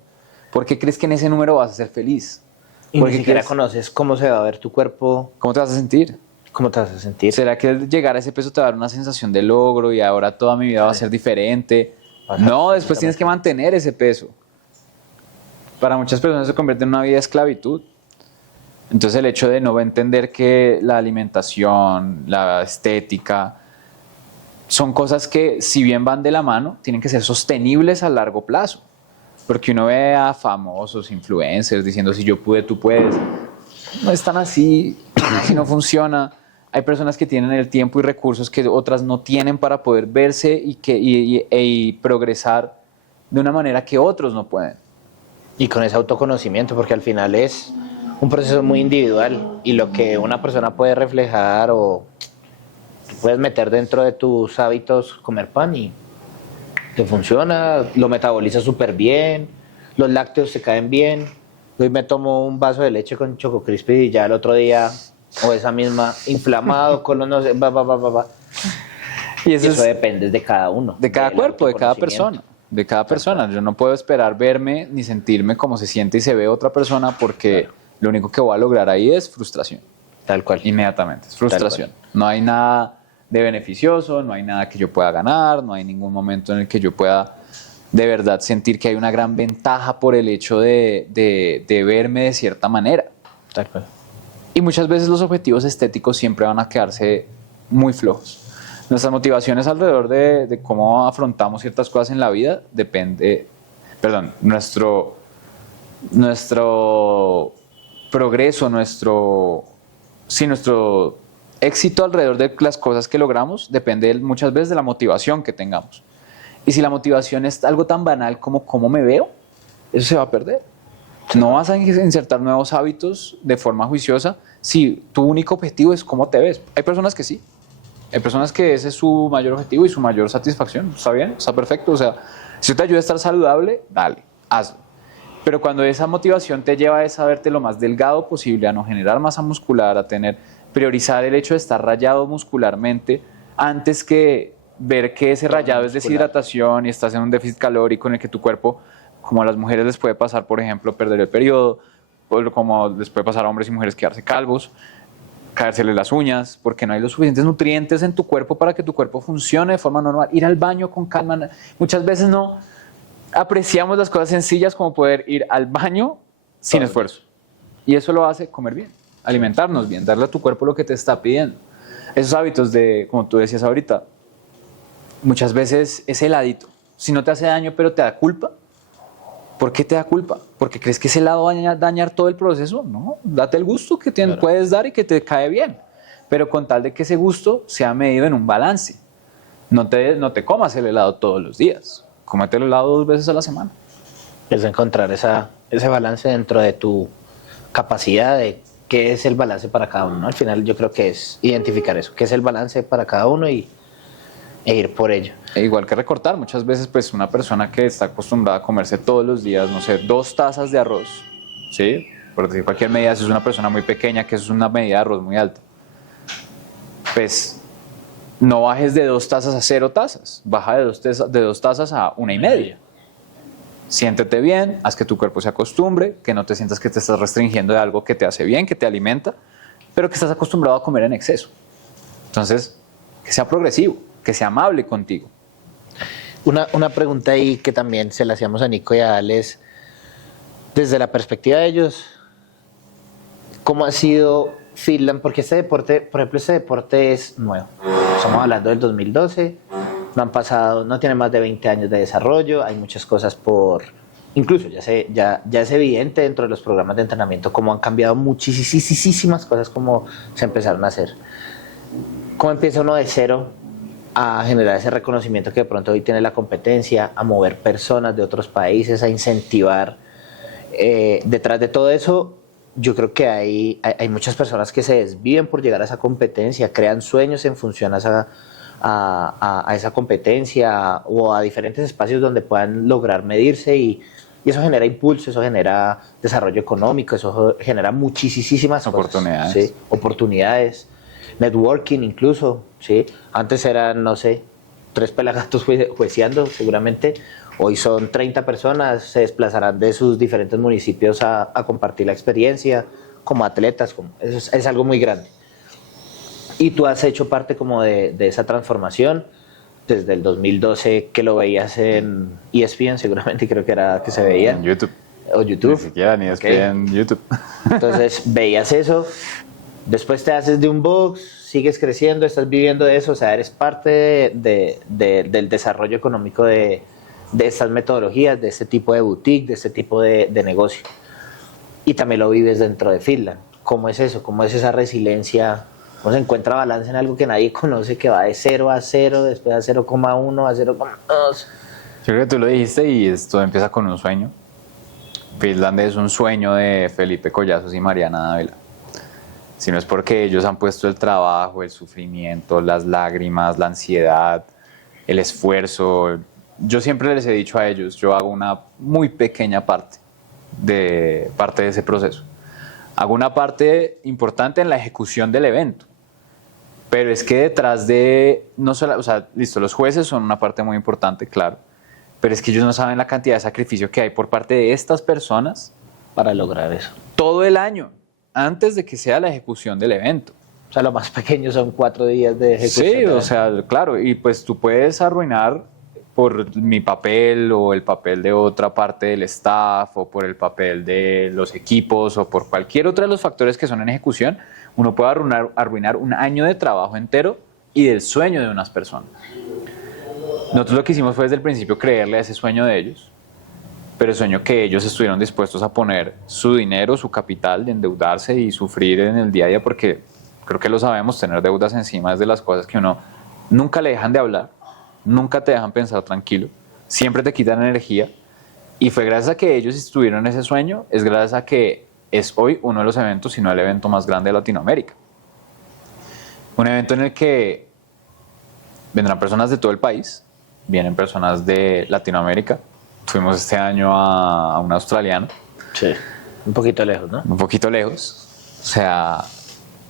¿Por qué crees que en ese número vas a ser feliz? Y ni siquiera conoces cómo se va a ver tu cuerpo. ¿Cómo te vas a sentir? ¿Cómo te vas a sentir? ¿Será que llegar a ese peso te va a dar una sensación de logro y ahora toda mi vida va a ser diferente? No, después tienes que mantener ese peso. Para muchas personas se convierte en una vida de esclavitud. Entonces el hecho de no entender que la alimentación, la estética, son cosas que si bien van de la mano, tienen que ser sostenibles a largo plazo. Porque uno ve a famosos influencers diciendo si yo pude, tú puedes. No es tan así, si no funciona. Hay personas que tienen el tiempo y recursos que otras no tienen para poder verse y progresar de una manera que otros no pueden. Y con ese autoconocimiento, porque al final es un proceso muy individual y lo que una persona puede reflejar o puedes meter dentro de tus hábitos, comer pan y te funciona, lo metaboliza súper bien, los lácteos se caen bien. Hoy me tomo un vaso de leche con Choco Crispy y ya el otro día, o esa misma, inflamado, colon, no sé, Y eso depende de cada uno. De cada cuerpo, de cada persona. De cada persona. Yo no puedo esperar verme ni sentirme como se siente y se ve otra persona porque lo único que voy a lograr ahí es frustración. Tal cual. Inmediatamente, es frustración. No hay nada de beneficioso, no hay nada que yo pueda ganar, no hay ningún momento en el que yo pueda de verdad sentir que hay una gran ventaja por el hecho de verme de cierta manera. Tal cual. Y muchas veces los objetivos estéticos siempre van a quedarse muy flojos. Nuestras motivaciones alrededor de cómo afrontamos ciertas cosas en la vida depende, nuestro progreso, nuestro éxito alrededor de las cosas que logramos depende muchas veces de la motivación que tengamos. Y si la motivación es algo tan banal como cómo me veo, eso se va a perder. No vas a insertar nuevos hábitos de forma juiciosa si tu único objetivo es cómo te ves. Hay personas que sí. Hay personas que ese es su mayor objetivo y su mayor satisfacción. Está bien, está perfecto. O sea, si te ayuda a estar saludable, dale, hazlo. Pero cuando esa motivación te lleva a verte lo más delgado posible, a no generar masa muscular, a priorizar el hecho de estar rayado muscularmente antes que ver que ese rayado es deshidratación y estás en un déficit calórico en el que tu cuerpo, como a las mujeres les puede pasar, por ejemplo, perder el periodo, o como les puede pasar a hombres y mujeres quedarse calvos, caérseles las uñas, porque no hay los suficientes nutrientes en tu cuerpo para que tu cuerpo funcione de forma normal. Ir al baño con calma. Muchas veces no apreciamos las cosas sencillas como poder ir al baño sin esfuerzo. Y eso lo hace comer bien, alimentarnos bien, darle a tu cuerpo lo que te está pidiendo. Esos hábitos de, como tú decías ahorita, muchas veces es heladito. Si no te hace daño pero te da culpa, ¿por qué te da culpa? ¿Porque crees que ese helado va a dañar todo el proceso? No, date el gusto que puedes dar y que te cae bien. Pero con tal de que ese gusto sea medido en un balance. No te comas el helado todos los días. Cómete el helado 2 veces a la semana. Es encontrar ese balance dentro de tu capacidad de qué es el balance para cada uno, ¿no? Al final yo creo que es identificar eso, qué es el balance para cada uno e ir por ello. E igual que recortar, muchas veces pues una persona que está acostumbrada a comerse todos los días, no sé, 2 tazas de arroz, ¿sí? Por decir cualquier medida, si es una persona muy pequeña, que eso es una medida de arroz muy alta, pues no bajes de 2 tazas a 0 tazas, baja de 2 tazas a 1,5. Siéntete bien, haz que tu cuerpo se acostumbre, que no te sientas que te estás restringiendo de algo que te hace bien, que te alimenta, pero que estás acostumbrado a comer en exceso. Entonces, que sea progresivo, que sea amable contigo. Una pregunta ahí que también se la hacíamos a Nico y a Alex, desde la perspectiva de ellos, ¿cómo ha sido Fitland? Porque este deporte, por ejemplo, este deporte es nuevo. Estamos hablando del 2012, no tiene más de 20 años de desarrollo, hay muchas cosas incluso ya es evidente dentro de los programas de entrenamiento cómo han cambiado muchísimas cosas como se empezaron a hacer. ¿Cómo empieza uno de cero a generar ese reconocimiento que de pronto hoy tiene la competencia, a mover personas de otros países, a incentivar? Detrás de todo eso, yo creo que hay muchas personas que se desviven por llegar a esa competencia, crean sueños en función a esa competencia o a diferentes espacios donde puedan lograr medirse y eso genera impulso, eso genera desarrollo económico, eso genera muchísimas oportunidades. Cosas, ¿sí? Oportunidades, networking incluso, ¿sí? Antes eran, no sé, 3 pelagatos jueceando seguramente, hoy son 30 personas, se desplazarán de sus diferentes municipios a compartir la experiencia como atletas, es algo muy grande. Y tú has hecho parte como de esa transformación desde el 2012 que lo veías en ESPN, seguramente creo que era que se veía. En YouTube. O YouTube. Ni siquiera ni ESPN, YouTube. Entonces veías eso, después te haces de un box, sigues creciendo, estás viviendo de eso, o sea, eres parte del desarrollo económico de estas metodologías, de este tipo de boutique, de este tipo de negocio. Y también lo vives dentro de Fitland. ¿Cómo es eso? ¿Cómo es esa resiliencia? ¿Cómo se encuentra balance en algo que nadie conoce, que va de 0 a 0, después a 0,1, a 0,2? Yo creo que tú lo dijiste y esto empieza con un sueño. Fitland es un sueño de Felipe Collazos y Mariana Dávila. Si no es porque ellos han puesto el trabajo, el sufrimiento, las lágrimas, la ansiedad, el esfuerzo. Yo siempre les he dicho a ellos, yo hago una muy pequeña parte de ese proceso. Hago una parte importante en la ejecución del evento. Pero es que detrás de, no solo, o sea, listo, los jueces son una parte muy importante, claro, pero es que ellos no saben la cantidad de sacrificio que hay por parte de estas personas Para lograr eso. todo el año, antes de que sea la ejecución del evento. O sea, lo más pequeño son 4 días de ejecución. Sí, o sea, claro, y pues tú puedes arruinar por mi papel o el papel de otra parte del staff o por el papel de los equipos o por cualquier otro de los factores que son en ejecución. Uno puede arruinar un año de trabajo entero y del sueño de unas personas. Nosotros lo que hicimos fue desde el principio creerle a ese sueño de ellos, pero el sueño que ellos estuvieron dispuestos a poner su dinero, su capital, de endeudarse y sufrir en el día a día, porque creo que lo sabemos, tener deudas encima es de las cosas que uno nunca le dejan de hablar, nunca te dejan pensar tranquilo, siempre te quitan energía, y fue gracias a que ellos estuvieron en ese sueño, es gracias a que es hoy uno de los eventos, si no el evento más grande de Latinoamérica. Un evento en el que vendrán personas de todo el país, vienen personas de Latinoamérica. Fuimos este año a un australiano. Sí, un poquito lejos, ¿no? Un poquito lejos. O sea,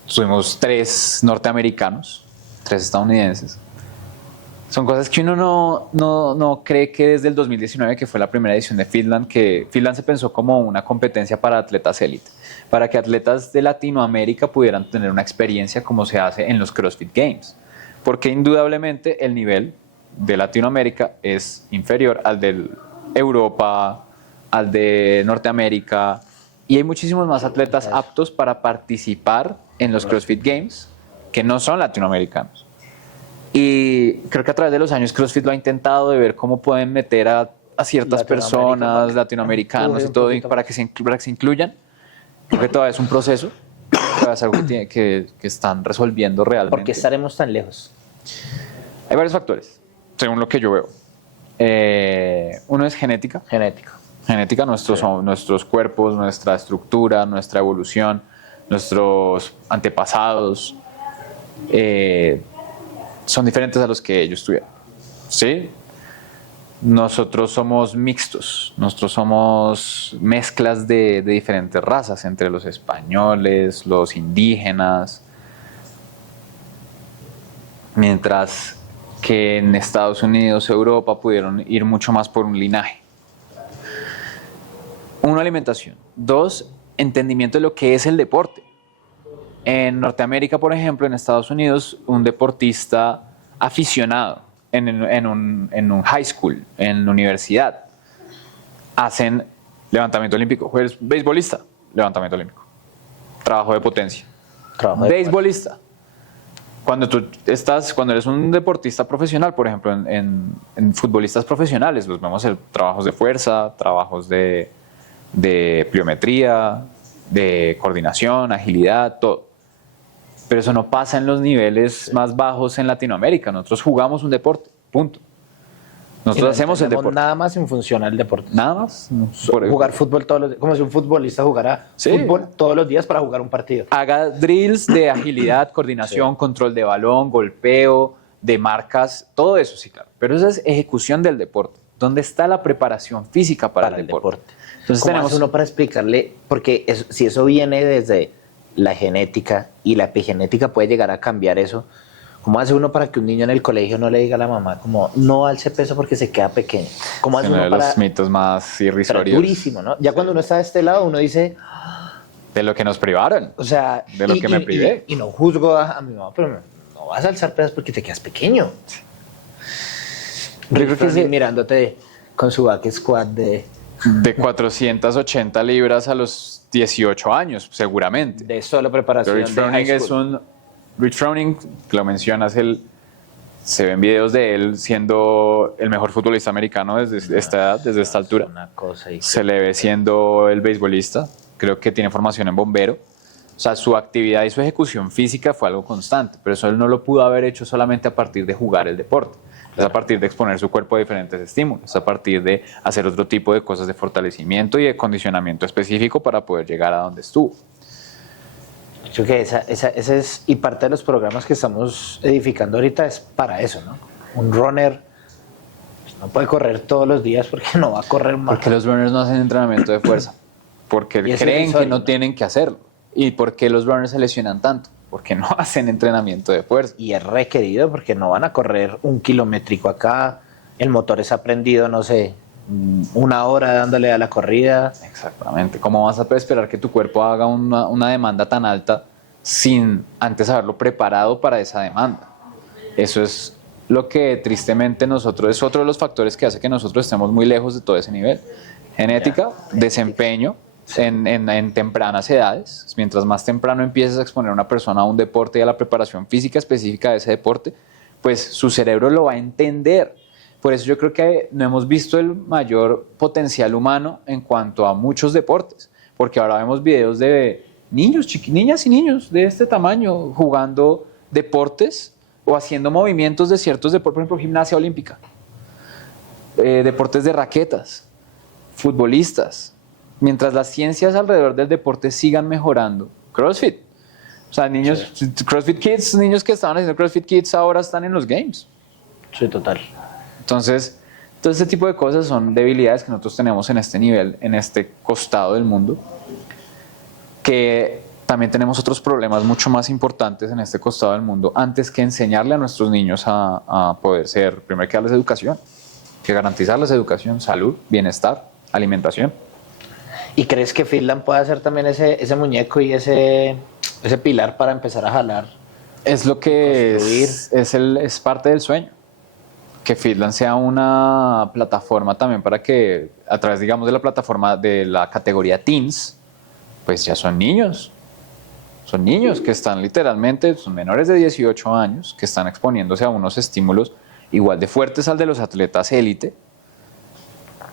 tuvimos 3 norteamericanos, 3 estadounidenses. Son cosas que uno no cree que desde el 2019, que fue la primera edición de Fitland, que Fitland se pensó como una competencia para atletas élite, para que atletas de Latinoamérica pudieran tener una experiencia como se hace en los CrossFit Games. Porque indudablemente el nivel de Latinoamérica es inferior al de Europa, al de Norteamérica, y hay muchísimos más atletas aptos para participar en los CrossFit Games que no son latinoamericanos. Y creo que a través de los años CrossFit lo ha intentado de ver cómo pueden meter a ciertas personas, latinoamericanos y todo, para que se incluyan. Creo que todavía es un proceso, todavía es algo que están resolviendo realmente. ¿Por qué estaremos tan lejos? Hay varios factores, según lo que yo veo. Uno es genética. Genética, nuestros cuerpos, nuestra estructura, nuestra evolución, nuestros antepasados son diferentes a los que ellos tuvieron. ¿Sí? Nosotros somos mixtos, nosotros somos mezclas de diferentes razas, entre los españoles, los indígenas, mientras que en Estados Unidos, Europa, pudieron ir mucho más por un linaje. 1, alimentación. 2, entendimiento de lo que es el deporte. En Norteamérica, por ejemplo, en Estados Unidos, un deportista aficionado en un high school, en la universidad, hacen levantamiento olímpico. Eres beisbolista, levantamiento olímpico. Trabajo de potencia. Beisbolista. Cuando eres un deportista profesional, por ejemplo, en futbolistas profesionales, los vemos en trabajos de fuerza, trabajos de pliometría, de coordinación, agilidad, todo. Pero eso no pasa en los niveles más bajos en Latinoamérica. Nosotros jugamos un deporte, punto. Nosotros hacemos el deporte. Nada más en función al deporte. Nada más. Jugar fútbol todos los días, como si un futbolista jugara fútbol todos los días para jugar un partido. Haga drills de agilidad, coordinación, control de balón, golpeo, de marcas, todo eso, sí, claro. Pero esa es ejecución del deporte. ¿Dónde está la preparación física para el deporte? Entonces tenemos uno para explicarle, porque si eso viene desde la genética y la epigenética puede llegar a cambiar eso. ¿Cómo hace uno para que un niño en el colegio no le diga a la mamá como no alce peso porque se queda pequeño? ¿Cómo hace uno para los mitos más irrisorios? Durísimo, ¿no? Ya cuando uno está de este lado uno dice De lo que nos privaron. O sea, De lo que me privé. Y no juzgo a mi mamá, pero no vas a alzar pesas porque te quedas pequeño. Yo creo que sí. Mirándote con su back squat de 480 libras a los 18 años, seguramente. de solo preparación. Rich Froning Rich Froning, lo mencionas, se ven videos de él siendo el mejor futbolista americano desde esta edad, desde esta altura. Una cosa se le ve siendo el beisbolista, creo que tiene formación en bombero. O sea, su actividad y su ejecución física fue algo constante, pero eso él no lo pudo haber hecho solamente a partir de jugar el deporte. Es a partir de exponer su cuerpo a diferentes estímulos, es a partir de hacer otro tipo de cosas de fortalecimiento y de condicionamiento específico para poder llegar a donde estuvo. Yo creo que esa es, y parte de los programas que estamos edificando ahorita es para eso, ¿no? Un runner pues, no puede correr todos los días porque no va a correr más. Porque los runners no hacen entrenamiento de fuerza, porque creen que no tienen que hacerlo. ¿Y por qué los runners se lesionan tanto? Porque no hacen entrenamiento de fuerza. Y es requerido porque no van a correr 1 kilométrico acá, el motor es aprendido, no sé, 1 hora dándole a la corrida. Exactamente. ¿Cómo vas a esperar que tu cuerpo haga una demanda tan alta sin antes haberlo preparado para esa demanda? Eso es lo que tristemente nosotros, es otro de los factores que hace que nosotros estemos muy lejos de todo ese nivel. Genética, desempeño en tempranas edades. Mientras más temprano empieces a exponer a una persona a un deporte y a la preparación física específica de ese deporte, pues su cerebro lo va a entender. Por eso yo creo que no hemos visto el mayor potencial humano en cuanto a muchos deportes, porque ahora vemos videos de niños, niñas y niños de este tamaño jugando deportes o haciendo movimientos de ciertos deportes, por ejemplo, gimnasia olímpica, deportes de raquetas, futbolistas, mientras las ciencias alrededor del deporte sigan mejorando. CrossFit, o sea, niños, sí. CrossFit Kids, niños que estaban haciendo CrossFit Kids ahora están en los games. Sí, total. Entonces, todo este tipo de cosas son debilidades que nosotros tenemos en este nivel, en este costado del mundo, que también tenemos otros problemas mucho más importantes en este costado del mundo antes que enseñarle a nuestros niños a poder ser, primero que darles educación, que garantizarles educación, salud, bienestar, alimentación. ¿Y crees que Finland puede hacer también ese muñeco y ese pilar para empezar a jalar? Es lo que es parte del sueño. Que Fitland sea una plataforma también para que a través, digamos, de la plataforma de la categoría Teens, pues ya son niños que están literalmente, son menores de 18 años, que están exponiéndose a unos estímulos igual de fuertes al de los atletas élite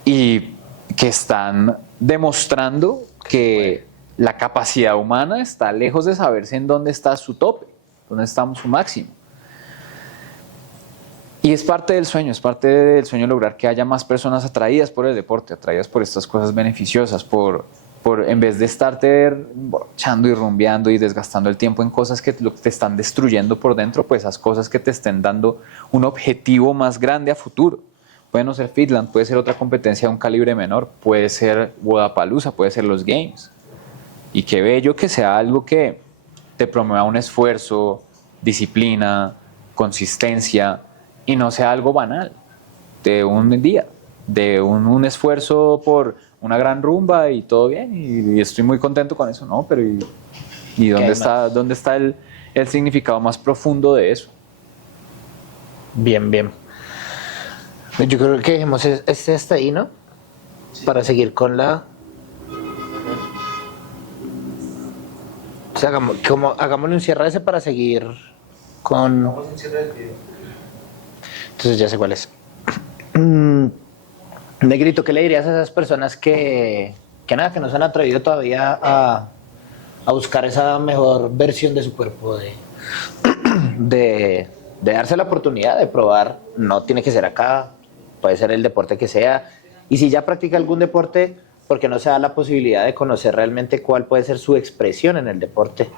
y que están demostrando que la capacidad humana está lejos de saberse en dónde está su tope, dónde está su máximo. Y es parte del sueño lograr que haya más personas atraídas por el deporte, atraídas por estas cosas beneficiosas, por en vez de estarte echando y rumbeando y desgastando el tiempo en cosas que te están destruyendo por dentro, pues esas cosas que te estén dando un objetivo más grande a futuro. Puede no ser Fitland, puede ser otra competencia de un calibre menor, puede ser Wodapalooza, puede ser los Games. Y qué bello que sea algo que te promueva un esfuerzo, disciplina, consistencia, y no sea algo banal, de un día, de un esfuerzo por una gran rumba y todo bien, y estoy muy contento con eso, ¿no? Pero ¿y dónde está el significado más profundo de eso? Bien. Yo creo que dejemos hasta ahí, ¿no? Sí. Para seguir con la... O sea, hagámosle un cierre ese para seguir con... Hagamos un cierre del video. Entonces ya sé cuál es. Negrito, ¿qué le dirías a esas personas que no se han atrevido todavía a buscar esa mejor versión de su cuerpo, de darse la oportunidad de probar? No tiene que ser acá, puede ser el deporte que sea. Y si ya practica algún deporte, ¿por qué no se da la posibilidad de conocer realmente cuál puede ser su expresión en el deporte?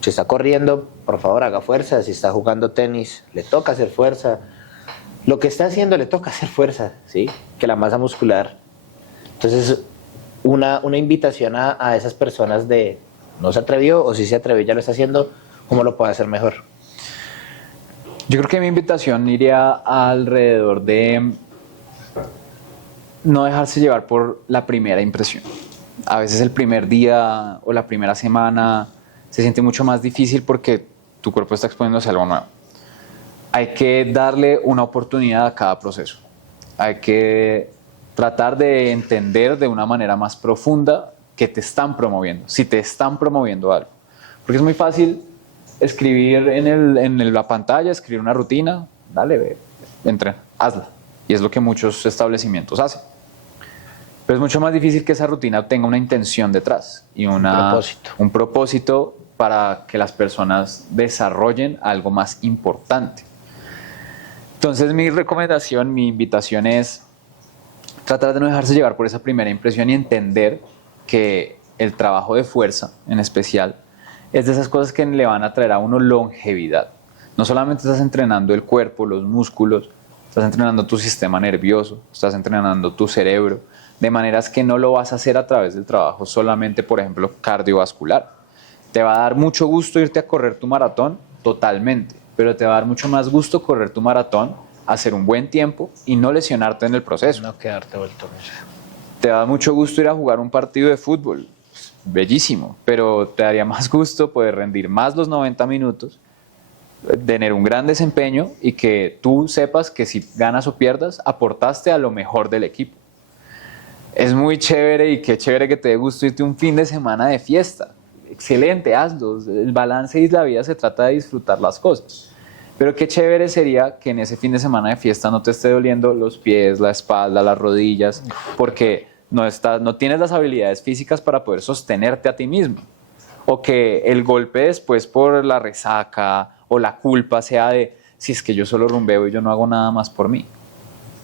Si está corriendo, por favor haga fuerza. Si está jugando tenis, le toca hacer fuerza. Lo que está haciendo le toca hacer fuerza, ¿sí? Que la masa muscular. Entonces, una invitación a esas personas de no se atrevió, o si se atrevió ya lo está haciendo, ¿cómo lo puede hacer mejor? Yo creo que mi invitación iría alrededor de no dejarse llevar por la primera impresión. A veces el primer día o la primera semana se siente mucho más difícil porque tu cuerpo está exponiéndose a algo nuevo. Hay que darle una oportunidad a cada proceso. Hay que tratar de entender de una manera más profunda que te están promoviendo, si te están promoviendo algo. Porque es muy fácil escribir en la pantalla, escribir una rutina, dale, ve, entrena, hazla. Y es lo que muchos establecimientos hacen. Pero es mucho más difícil que esa rutina tenga una intención detrás y un propósito para que las personas desarrollen algo más importante. Entonces mi recomendación, mi invitación es tratar de no dejarse llevar por esa primera impresión y entender que el trabajo de fuerza, en especial, es de esas cosas que le van a traer a uno longevidad. No solamente estás entrenando el cuerpo, los músculos, estás entrenando tu sistema nervioso, estás entrenando tu cerebro, de maneras que no lo vas a hacer a través del trabajo solamente, por ejemplo, cardiovascular. Te va a dar mucho gusto irte a correr tu maratón, totalmente, pero te va a dar mucho más gusto correr tu maratón, hacer un buen tiempo y no lesionarte en el proceso. No quedarte vuelto. Te da mucho gusto ir a jugar un partido de fútbol, bellísimo, pero te daría más gusto poder rendir más los 90 minutos, tener un gran desempeño y que tú sepas que si ganas o pierdas, aportaste a lo mejor del equipo. Es muy chévere y qué chévere que te dé gusto irte un fin de semana de fiesta. Excelente, hazlo. El balance y la vida se trata de disfrutar las cosas. Pero qué chévere sería que en ese fin de semana de fiesta no te esté doliendo los pies, la espalda, las rodillas, porque no tienes las habilidades físicas para poder sostenerte a ti mismo. O que el golpe después por la resaca o la culpa sea de, si es que yo solo rumbeo y yo no hago nada más por mí.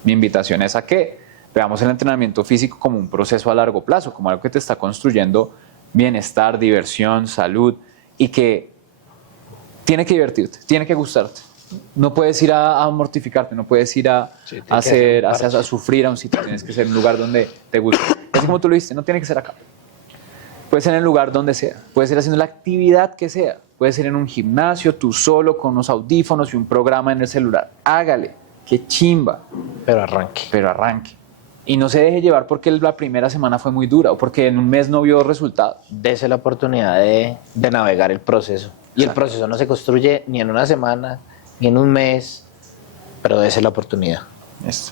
Mi invitación es a que veamos el entrenamiento físico como un proceso a largo plazo, como algo que te está construyendo bienestar, diversión, salud, y que tiene que divertirte, tiene que gustarte. No puedes ir a mortificarte, no puedes ir a sufrir a un sitio, tienes que ser un lugar donde te guste. Es como tú lo dijiste, no tiene que ser acá. Puede ser en el lugar donde sea, puede ser haciendo la actividad que sea, puede ser en un gimnasio, tú solo, con unos audífonos y un programa en el celular. Hágale, qué chimba. Pero arranque. Y no se deje llevar porque la primera semana fue muy dura o porque en un mes no vio resultados. Dese la oportunidad de navegar el proceso. Y el proceso no se construye ni en una semana, ni en un mes, pero dese la oportunidad. Esto.